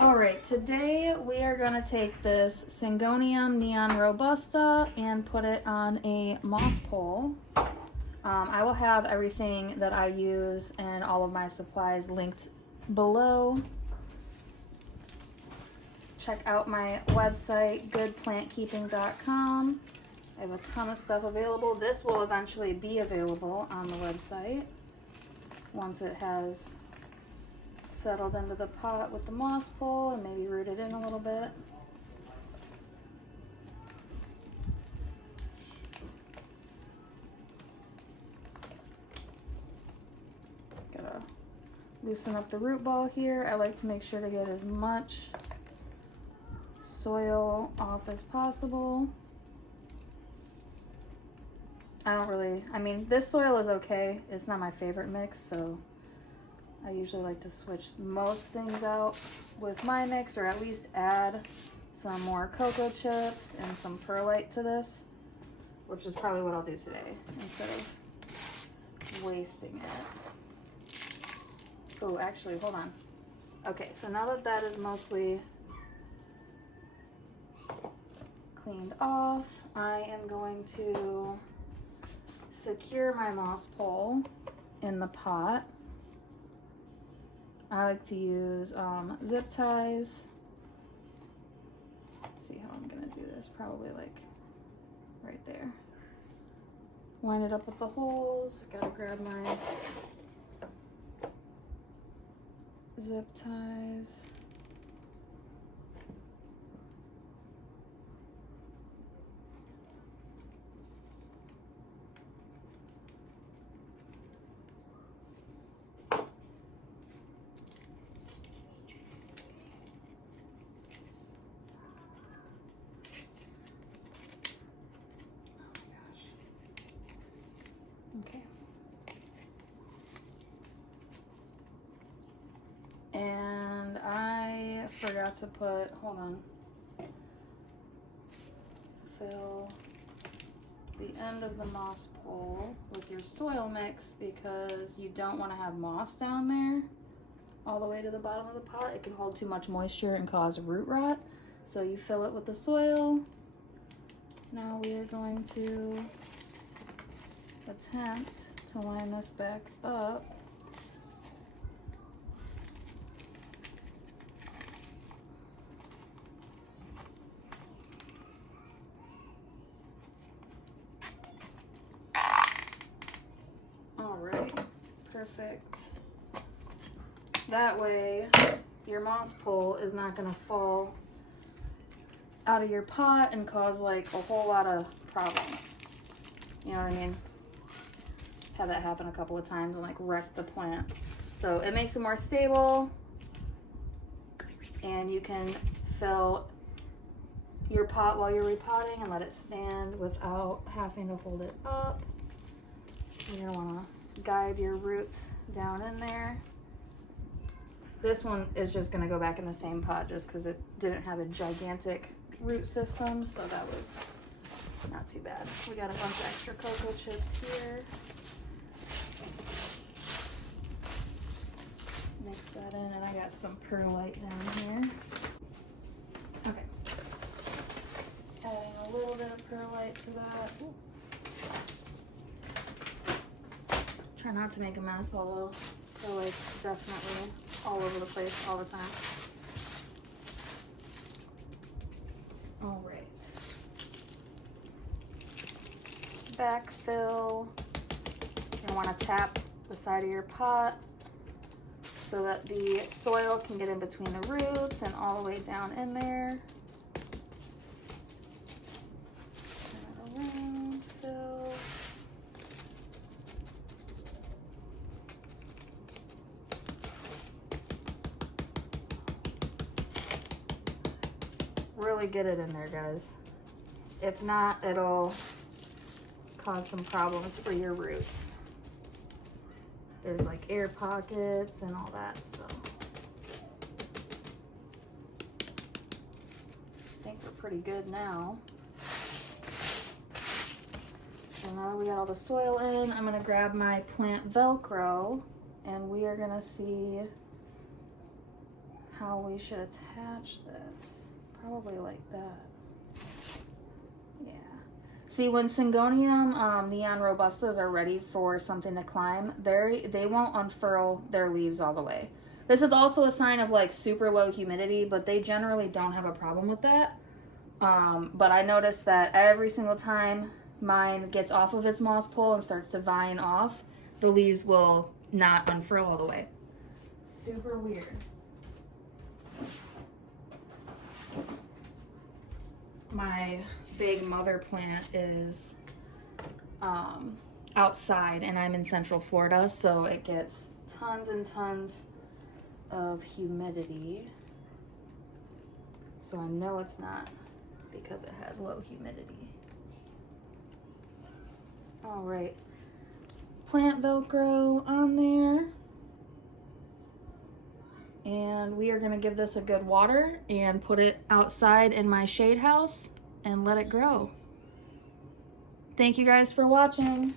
All right, today we are going to take this Syngonium Neon Robusta and put it on a moss pole. I will have everything that I use and all of my supplies linked below. Check out my website, goodplantkeeping.com. I have a ton of stuff available. This will eventually be available on the website once it has settled into the pot with the moss pole and maybe rooted in a little bit. Gotta loosen up the root ball here. I like to make sure to get as much soil off as possible. I mean, this soil is okay. It's not my favorite mix, so I usually like to switch most things out with my mix, or at least add some more cocoa chips and some perlite to this, which is probably what I'll do today instead of wasting it. Oh, actually, hold on. Okay, so now that that is mostly cleaned off, I am going to secure my moss pole in the pot. I like to use zip ties. Let's see how I'm gonna do this. Probably like right there. Line it up with the holes. Gotta grab my zip ties. Okay. And I forgot to put, hold on, fill the end of the moss pole with your soil mix because you don't want to have moss down there all the way to the bottom of the pot. It can hold too much moisture and cause root rot. So you fill it with the soil. Now we are going to attempt to line this back up. All right, perfect. That way your moss pole is not going to fall out of your pot and cause like a whole lot of problems. You know what I mean? Had that happen a couple of times and like wrecked the plant. So it makes it more stable, and you can fill your pot while you're repotting and let it stand without having to hold it up. You're gonna wanna guide your roots down in there. This one is just gonna go back in the same pot just because it didn't have a gigantic root system, so that was not too bad. We got a bunch of extra cocoa chips here. Mix that in, and I got some perlite down here. Okay. Adding a little bit of perlite to that. Ooh. Try not to make a mess, although perlite's definitely all over the place all the time. All right. Backfill. You want to tap the side of your pot so that the soil can get in between the roots and all the way down in there. Turn it around, fill. Really get it in there, guys. If not, it'll cause some problems for your roots. There's like air pockets and all that, so I think we're pretty good now. So now we got all the soil in, I'm gonna grab my plant Velcro and we are gonna see how we should attach this. Probably like that. Yeah. See, when Syngonium Neon Robustas are ready for something to climb, they won't unfurl their leaves all the way. This is also a sign of like super low humidity, but they generally don't have a problem with that. But I noticed that every single time mine gets off of its moss pole and starts to vine off, the leaves will not unfurl all the way. Super weird. My big mother plant is outside, and I'm in Central Florida, so it gets tons and tons of humidity. So I know it's not because it has low humidity. All right, plant Velcro on there. And we are gonna give this a good water and put it outside in my shade house and let it grow. Thank you guys for watching.